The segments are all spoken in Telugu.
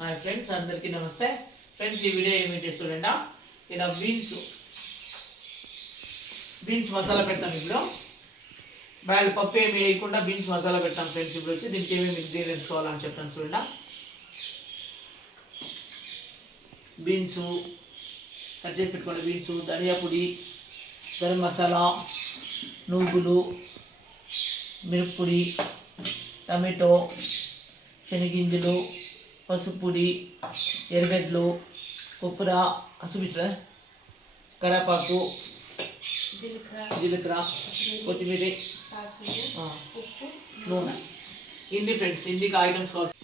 హాయ్ ఫ్రెండ్స్ అందరికీ నమస్తే. ఫ్రెండ్స్ ఈ వీడియో ఏమిటి చూడండి? ఇలా బీన్స్ బీన్స్ మసాలా పెడతాం ఇప్పుడు. బాయిల్ పప్పు ఏమి వేయకుండా బీన్స్ మసాలా పెడతాం ఫ్రెండ్స్ ఇప్పుడు వచ్చి దీనికి ఏమేమి ఇంగ్రీడియంట్స్ కావాలని చెప్తాను చూడండి. బీన్స్ కట్ చేసి పెట్టుకోండి బీన్స్ ధనియా పొడి గరం మసాలా నువ్వులు మిరప్పొడి టమాటో శనగింజలు పసుపు పొడి ఎర్రగడ్డలు కొప్పుర చూపించరా కరేపాకు జీలకర్ర కొత్తిమీర నూనె. ఇన్ని ఫ్రెండ్స్ ఇన్ని ఐటమ్స్ కావాలి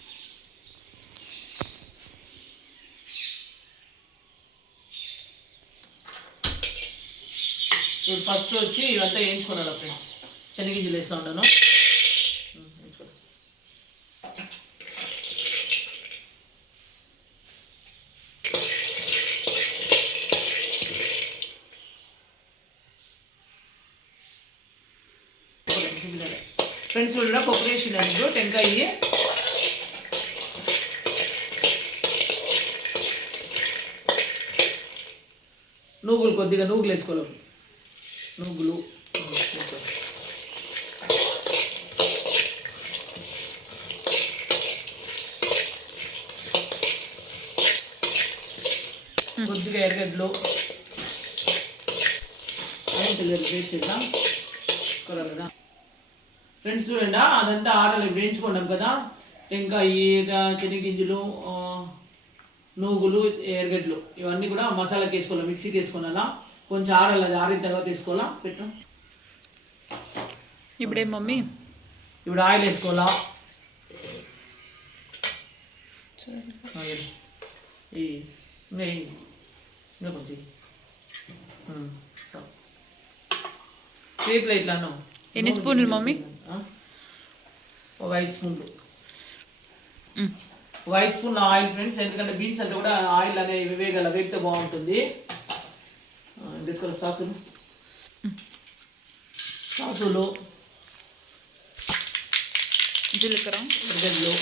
ఇప్పుడు ఫస్ట్ వచ్చి ఇవంతా వేయించుకున్నాను ఫ్రెండ్స్? శనగింజలు వేస్తూ ఉన్నాను ఫ్రెండ్స్ కూడా పప్పు వేసిండు టెంకాయ నువ్వులు కొద్దిగా నువ్వులు వేసుకోవాలి నువ్వులు కొద్దిగా ఎర్రగడ్డలు పేస్ట్ చేద్దాం కొరాలి కదా ఫ్రెండ్స్ చూడండి? అదంతా ఆరలు వేయించుకున్నాం కదా? టెంకాయ శనగింజలు ఆ, నూగులు ఎర్రగడ్డలు. ఇవన్నీ కూడా మసాలాకి వేసుకోవాలి? మిక్సీకి వేసుకోవాలా కొంచెం ఆరాలి అది ఆరిన తర్వాత వేసుకోవాలా? పెట్టు. ఇప్పుడేం మమ్మీ. ఇప్పుడు ఆయిల్ వేసుకోవాలా? ఇంకా కొంచెం ఇట్లాను ఎన్ని స్పూన్లు మమ్మీ? ఒక ఐదు స్పూన్లు. ఒక ఐదు స్పూన్ ఆయిల్ ఫ్రెండ్స్ ఎందుకంటే బీన్స్ అంటే కూడా ఆయిల్ అనే వేగల వేగితే బాగుంటుంది. తీసుకోవాలి సాసులు. సాసులు. జీలకర్ర. ఉరగడ్డలు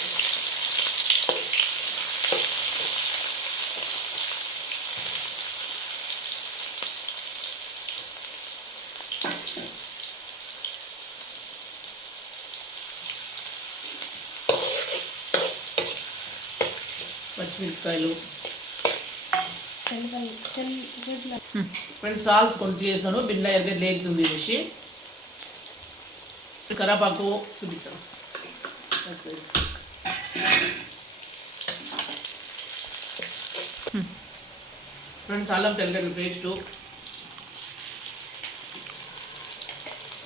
పచ్చిమిరపకాయలు. ఫ్రెండ్స్ సాల్స్ కొంచెం చేసాను బిన్న ఎరగ లేగుతుంది అనేసి కరాపాకు చూపిస్తాను. ఫ్రెండ్స్ అల్లం తెల్లగడ్డల పేస్టు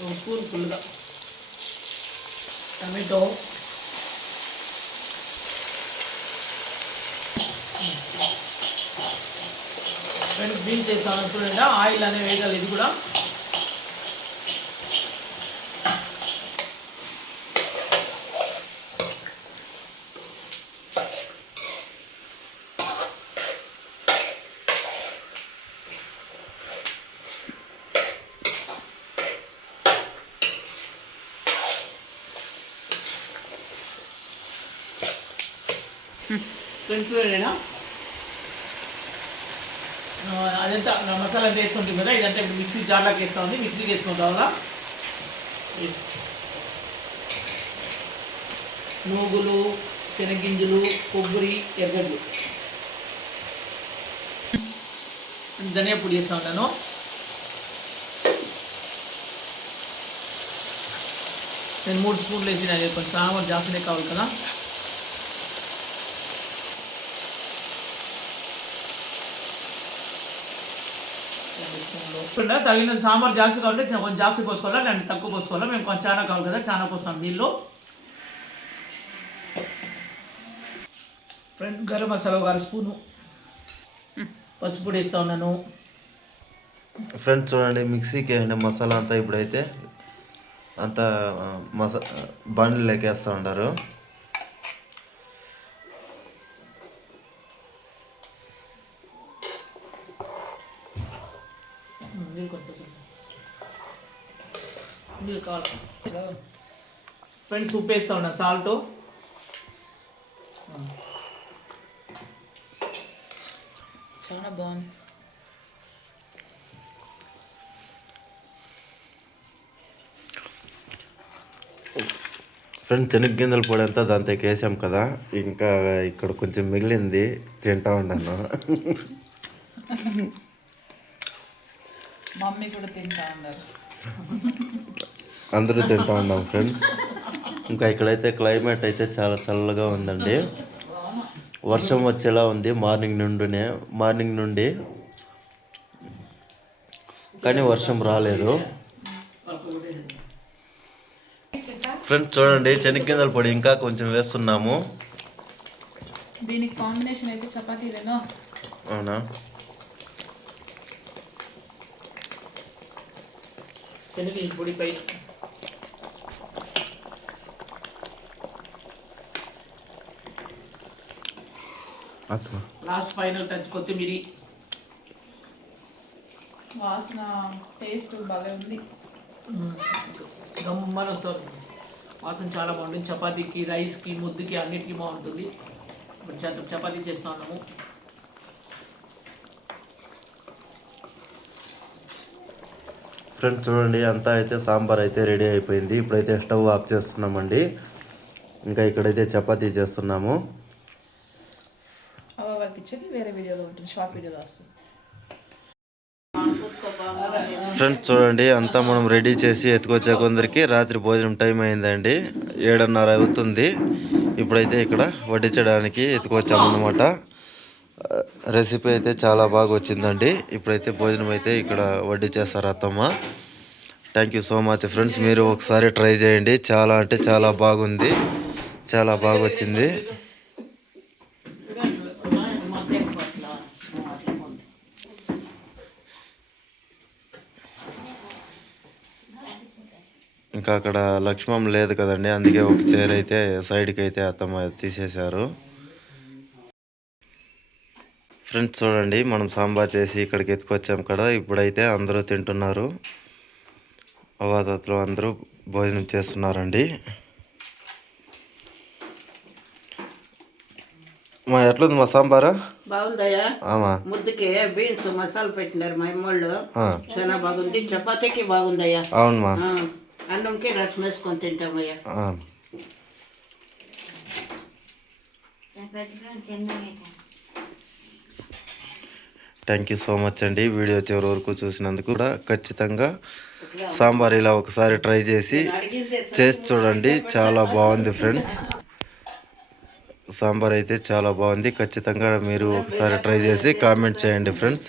ఒక స్పూన్ ఫుల్గా టమాటో. ఫ్రెండ్స్ బీన్స్ వేస్తాను చూడండి. ఆయిల్ అనే వేయాలి ఇది కూడా. ఫ్రెండ్స్ చూడండినా అదంతా మసాలా అంతా వేసుకుంటుంది కదా ఇదంతా ఇప్పుడు మిక్సీ జార్లోకి వేస్తా ఉంది మిక్సీకి వేసుకుంటాం కదా నూగులు శనగింజలు కొబ్బరి ఎర్రగడ్డలు. ధనియా పొడి వేస్తా ఉన్నాను. నేను మూడు స్పూన్లు వేసిన కొంచెం సాంబార్ జాస్తినే కావాలి కదా ఇప్పుడు తగిన సాంబార్ జాస్తి కాబట్టి కొంచెం జాస్తి పోసుకోవాలా నేను తక్కువ పోసుకోవాలా మేము కొంచెం చాలా కావాలి కదా చాలా పోస్తాం నీళ్ళు ఫ్రెండ్ గరం మసాలా ఒక స్పూను. పసుపు పొడి ఇస్తా ఉన్నాను. ఫ్రెండ్స్ చూడండి మిక్సీకి వేయండి మసాలా అంతా ఇప్పుడైతే అంతా మసా బండ్లు లెక్కేస్తూ ఉంటారు ఫ్రెండ్స్ ఉప్పు వేస్తా ఉన్నా. సాల్ట్. చాలా బాగుంది. ఫ్రెండ్స్ శనగగింజల పొడి అంతా దాంతో వేసాం కదా. ఇంకా ఇక్కడ కొంచెం మిగిలింది. తింటా ఉన్నాను. మమ్మీ కూడా తింటా ఉన్నారు. అందరూ తింటా ఉన్నాం ఫ్రెండ్స్ ఇంకా ఇక్కడైతే క్లైమేట్ అయితే చాలా చల్లగా ఉందండి. వర్షం వచ్చేలా ఉంది మార్నింగ్ నుండినే మార్నింగ్ నుండి. కానీ వర్షం రాలేదు. ఫ్రెండ్స్ చూడండి శనగగింజల పొడి ఇంకా కొంచెం వేస్తున్నాము. దీనికి కాంబినేషన్ అయితే చపాతీలేనో అవునా? పొడి లాస్ట్ ఫైనల్ టచ్ కొత్తిమీరి. వాసన టేస్ట్ భలే ఉంది. గమ్మన వస్తుంది వాసన చాలా బాగుంటుంది. చపాతీకి రైస్కి ముద్దుకి అన్నిటికీ బాగుంటుంది. ఇప్పుడు చ- చపాతీ చేస్తా ఉన్నాము. ఫ్రెండ్స్ చూడండి అంతా అయితే సాంబార్ అయితే రెడీ అయిపోయింది. ఇప్పుడైతే స్టవ్ ఆఫ్ చేస్తున్నామండి. ఇంకా ఇక్కడైతే చపాతీ చేస్తున్నాము. అవ వేరే వీడియోలో ఉంటుంది షార్ట్ వీడియోలో వస్తుంది. ఫ్రెండ్స్ చూడండి అంతా మనం రెడీ చేసి ఎత్తుకొచ్చే కొందరికి రాత్రి భోజనం టైం అయిందండి. ఏడున్నర అవుతుంది. ఇప్పుడైతే ఇక్కడ వడ్డించడానికి ఎత్తుకొచ్చామన్నమాట రెసిపీ అయితే చాలా బాగా వచ్చిందండి. ఇప్పుడైతే భోజనం అయితే ఇక్కడ వడ్డించేస్తారు అత్తమ్మ. Thank you so much friends మీరు ఒకసారి ట్రై చేయండి. చాలా అంటే చాలా బాగుంది. చాలా బాగా వచ్చింది. ఇంకా అక్కడ లక్ష్మం లేదు కదండి అందుకే ఒక చైర్ అయితే సైడ్కి అయితే అత్తమ్మ తీసేశారు. ఫ్రెండ్స్ చూడండి మనం సాంబార్ చేసి ఇక్కడికి ఎత్తుకొచ్చాం కదా ఇప్పుడైతే అందరూ తింటున్నారు. అవాదత్తులు అందరూ భోజనం చేస్తున్నారండి. మా ఎట్లుంది మా సాంబారు? బాగుందయ్యా. ఆమా. ముద్దుకి బీన్స్ మసాలా పెట్టినారు మా అమ్మోళ్ళు. ఆ, చాలా బాగుంది. చపాతీకి బాగుందయ్యా. అవునమ్మా ఆ, అన్నంకి రసం వేసుకొని తింటామయ్యా. థ్యాంక్ యూ సో మచ్ అండి. వీడియో చివరి వరకు చూసినందుకు కూడా ఖచ్చితంగా సాంబార్ ఇలా ఒకసారి ట్రై చేసి చేసి చూడండి. చాలా బాగుంది ఫ్రెండ్స్ సాంబార్ అయితే చాలా బాగుంది. ఖచ్చితంగా మీరు ఒకసారి ట్రై చేసి కామెంట్ చేయండి ఫ్రెండ్స్